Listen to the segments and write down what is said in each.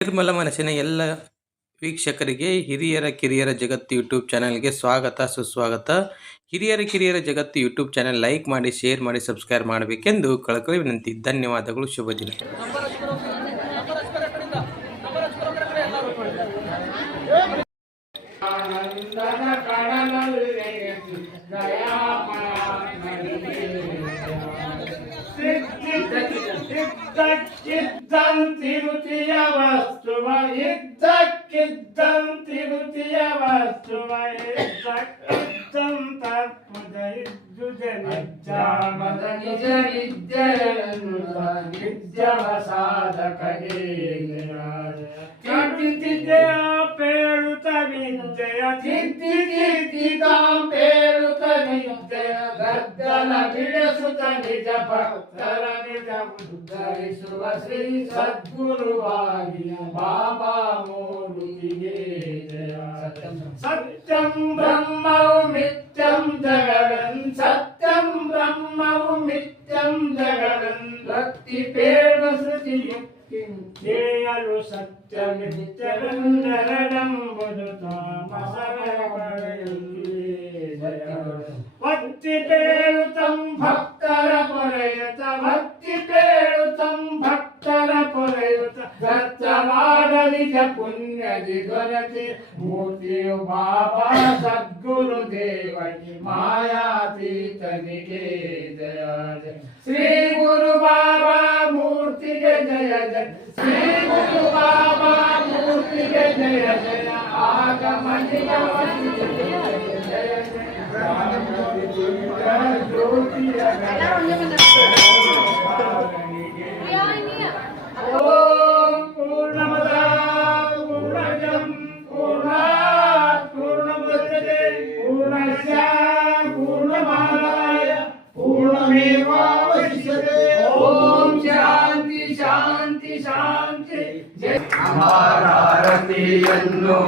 ನಿರ್ಮಲ ಮನಸ್ಸಿನ ಎಲ್ಲ ವೀಕ್ಷಕರಿಗೆ ಹಿರಿಯರ ಕಿರಿಯರ ಜಗತ್ತು ಯೂಟ್ಯೂಬ್ ಚಾನಲ್ಗೆ ಸ್ವಾಗತ ಸುಸ್ವಾಗತ. ಹಿರಿಯರ ಕಿರಿಯರ ಜಗತ್ತು ಯೂಟ್ಯೂಬ್ ಚಾನಲ್ ಲೈಕ್ ಮಾಡಿ, ಶೇರ್ ಮಾಡಿ, ಸಬ್ಸ್ಕ್ರೈಬ್ ಮಾಡಬೇಕೆಂದು ಕಳಕಳಿ ವಿನಂತಿ. ಧನ್ಯವಾದಗಳು. ಶುಭ ದಿನ. ಇದ್ದಕ್ಕಿದ್ದಂತಿ ರುಚಿಯ ವಸ್ತುವ ಇದ್ದಕ್ಕಿದ್ದಂತಿ ರುಚಿಯ ವಸ್ತುವ ಇದ್ದಕ್ಕಿದ್ದಂತ ನಿಜ ವಿದ್ಯೆಯ ಸಾಧಕಗೆ ತಿದ್ದಿದ್ದ ಪೇಳುತ್ತ ವಿದ್ಯೆಯ ತಿದ್ದಿದ್ದ ಪೇಳುತ್ತ ವಿದ್ಯೆಯ ಗದ್ದಲ ಬಿಡಿಸುತ್ತ ನಿಜ ಭಕ್ತರ ನಿಜ ಉದ್ಧರಿಸುವ ಶ್ರೀ ಸದ್ಗುರುವಾಗಿ ಬಾಬಾ ಮೂರ್ತಿಗೆ ಜಯ. ಸತ್ಯಂ ಬ್ರಹ್ಮವು ಮಿಥ್ಯಂ ಜಗವೆನ್ ಸತ್ಯಂ ಬ್ರಹ್ಮವು ಮಿಥ್ಯಂ ಜಗವೆನ್ ಭಕ್ತಿ ಪೇಡ ಶ್ರುತಿಯು ಕೇಯಲು ಸತ್ಯ ಮಿಥ್ಯವೆಂದೆರಡೆಂಬುದು ಭಕ್ತಿ ಪೇಳುತ್ತಂ ಭಕ್ತರ ಪೊರೆಯುತ್ತ ಭಕ್ತಿ ಪೇಳುತ್ತಂ ಭಕ್ತರ ಪೊರೆಯುತ್ತ ಸತ್ಯವಾಡಲಿಕ ಪುಣ್ಯದಿ ದೊರತಿ ಮೂರ್ತಿಯು ಬಾಬಾ ಸದ್ಗುರು ದೇವನಿ ಮಾಯಾತೀತನಿಗೆ ಜಯ ಜಯ. ಶ್ರೀ ಗುರು ಬಾಬಾ ಮೂರ್ತಿಗೆ ಜಯ ಜಯ. ಶ್ರೀ ಗುರು ಬಾಬಾ ಮೂರ್ತಿಗೆ ಜಯ ಜಯ. ಆಗಮನಿಯ ಜಯ ಜಯ. ಓಂ ಪೂರ್ಣಮದ ಪೂರ್ಣಜಂ ಪೂರ್ಣಾತ್ ಪೂರ್ಣಮುದಚ್ಯತೆ ಪೂರ್ಣಸ್ಯ ಪೂರ್ಣಮಾದಾಯ ಪೂರ್ಣಮೇವಾವಶಿಷ್ಯತೆ. ಓಂ ಶಾಂತಿ ಶಾಂತಿ ಶಾಂತಿ. ಅಮರಾರತಿಯನ್ನು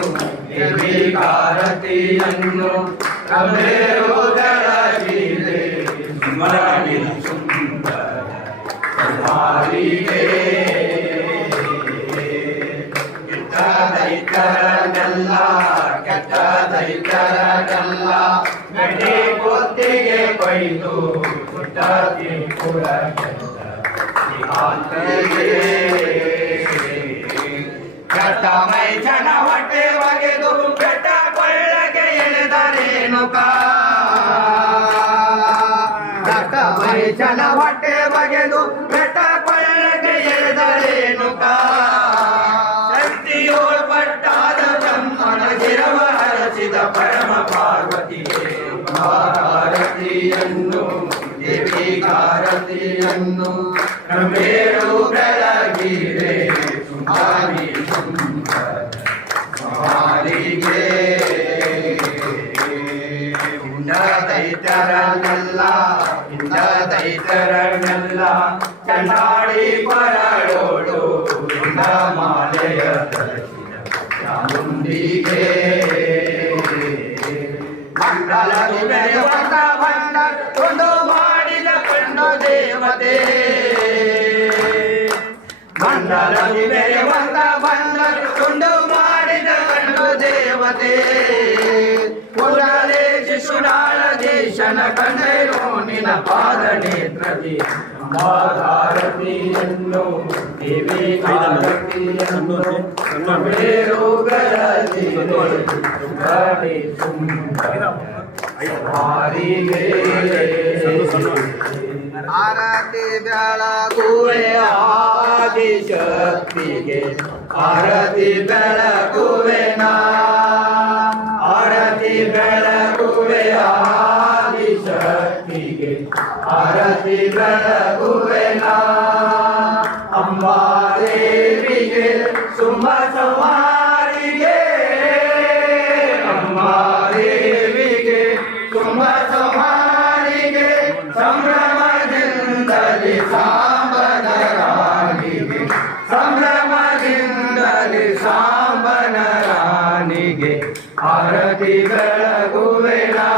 ದೇವಿಗಾರತಿಯನ್ನು ಕಬೇರುದರಗಿದೆ ಮಾಡಿದ ಸುಂದರ ಸಾರಿಗೆ ಕೆಟ್ಟ ದೈತರನೆಲ್ಲ ಕೆಟ್ಟ ದೈತರನೆಲ್ಲ ಗಡಿ ಕೊತ್ತಿಗೆ ಕೊಯ್ದು ಪುಟ್ಟತಿ ಪುರ ಕೆಟ್ಟ ಮೈ ಜನ ಹೊಟ್ಟೆ ಒಗೆದು ಕೆಟ್ಟ ಕೊಳ್ಳಗೆ ಎಳೆದರೇನು ಕೆಟ್ಟ ಮೈ ಜನ ಹೊಟ್ಟೆ ಬಗೆದು ಕೆಟ್ಟ ಕೊಳ್ಳಗೆ ಎಳೆದರೇನು ಶಕ್ತಿಯೋಳ್ ಪಟ್ಟಾದ ಬ್ರಹ್ಮನ ಗಿರವ ಹರಸಿದ ಪರಮ ಪಾರ್ವತಿಗೆ ಭಾರತಿಯನ್ನು ದೇವಿಗಾರತಿಯನ್ನು ರಮೇರು ಬೆಳಗಿರೆ ಸುಂದರಿ ಸುಂದರಿಗೆ ಉಂಡ ದೈತರನೆಲ್ಲ ಇಂದ ದೈತರನೆಲ್ಲ ಚಂಡಾಳಿ ಪರಳೋಡು ಇಂದ ಮಾಲೆಯ ದರ್ಶಿನ ಚಾಮುಂಡಿಗೆ ಮಂಡಲದಿ ಬೆರೆವಂತ ಬಂದ ಕೊಂಡು ಮಾಡಿದ ಕಂಡು ದೇವತೆ ಮಂಡಲದಿ ಬೆರೆವಂತ ಬಂದ ಕೊಂಡು ಮಾಡಿದ ಕಂಡು ದೇವತೆ ಪುರಲೇ ಶಿಶುನಾಳ ದೇಶನ ಕಂಡೆರೋ ನಿನ ಪಾದ ನೇತ್ರವಿ ಭಾರತಿಯನ್ನು ದೇವಿ ಭಾರತಿಯನ್ನು ಬೇರುಗಳಲ್ಲಿ ಆರತಿ ಬೆಳಗುವೆ ಆದಿಶಕ್ತಿಗೆ ಆರತಿ ಬೆಳಗುವೆ ನಾ ಆರತಿ ಬೆಳಗುವೆ ಆದಿಶಕ್ತಿಗೆ ಆರತಿ ಬೆಳಗುವೆ ನಾ ಅಂಬಾದೇವಿಗೆ ಸುಮ ಸಂಹಾರಿಗೆ ಅಂಬಾದೇವಿಗೆ ಸುಮ ಸಂಹಾರಿಗೆ ಸಂಭ್ರಮದಿಂದಲೇ ಸಾಂಬನ ರಾಣಿಗೆ ಸಂಭ್ರಮದಿಂದಲೇ ಸಾಂಬನ ರಾಣಿಗೆ ಆರತಿ ಬೆಳಗುವೆ ನಾ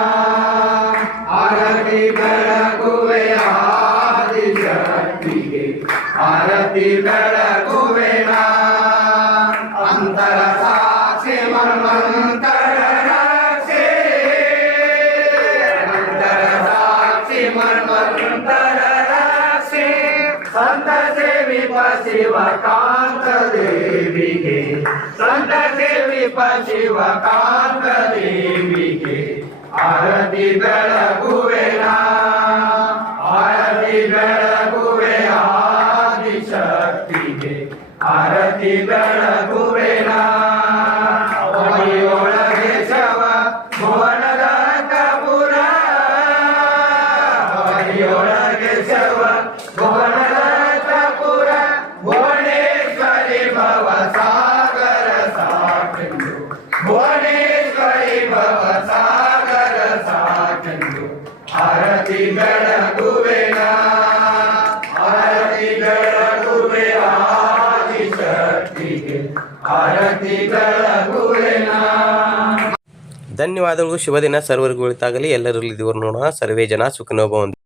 ಆರತಿ ಬೆಳಗುವೆ ಆದಿಶಕ್ತಿಗೆ ಆರತಿ ಬೆಳಗುವೆ ನಾ ಶಿವಕಾಂತ ದೇವಿಗೆ ಸಂತ ಸೇವಿಪ ಶಿವಕಾಂತ ದೇವಿಗೆ ಆರತಿ ಬೆಳಗುವೆನ ಆರತಿ ಬೆಳಗುವೆ ಆದಿಶಕ್ತಿಗೆ ಆರತಿ ಬೆಳಗುವೆನ ಅವಳಿಯೊಳಗೆ ಶವ ಭುವನದ ಕಪುರ ಅವಳಿಯೊಳಗೆ ಶವ ಭುವನದ ಕಪುರ ಭುವನೇಶ್ವರಿ ಭವ ಸಾಗರ ಸಾಕೆಂದು ಭುವನೇಶ್ವರಿ ಭವ ಸಾಗರ ಸಾಕೆಂದು ಆರತಿ ಬೆಳಗುವೆನ ಆರತಿ ಬೆಳಗುವೆ ಆದಿಶಕ್ತಿಗೆ ಆರತಿ ಬೆಳಗುವೆನ. ಧನ್ಯವಾದಗಳು. ಶುಭ ದಿನ ಸರ್ವರಿಗೂ ಒಳಿತಾಗಲಿ. ಎಲ್ಲರಲ್ಲಿ ದೇವರು ನೋಡೋಣ. ಸರ್ವೇ ಜನ ಸುಖಿನೋ ಭವಂತು.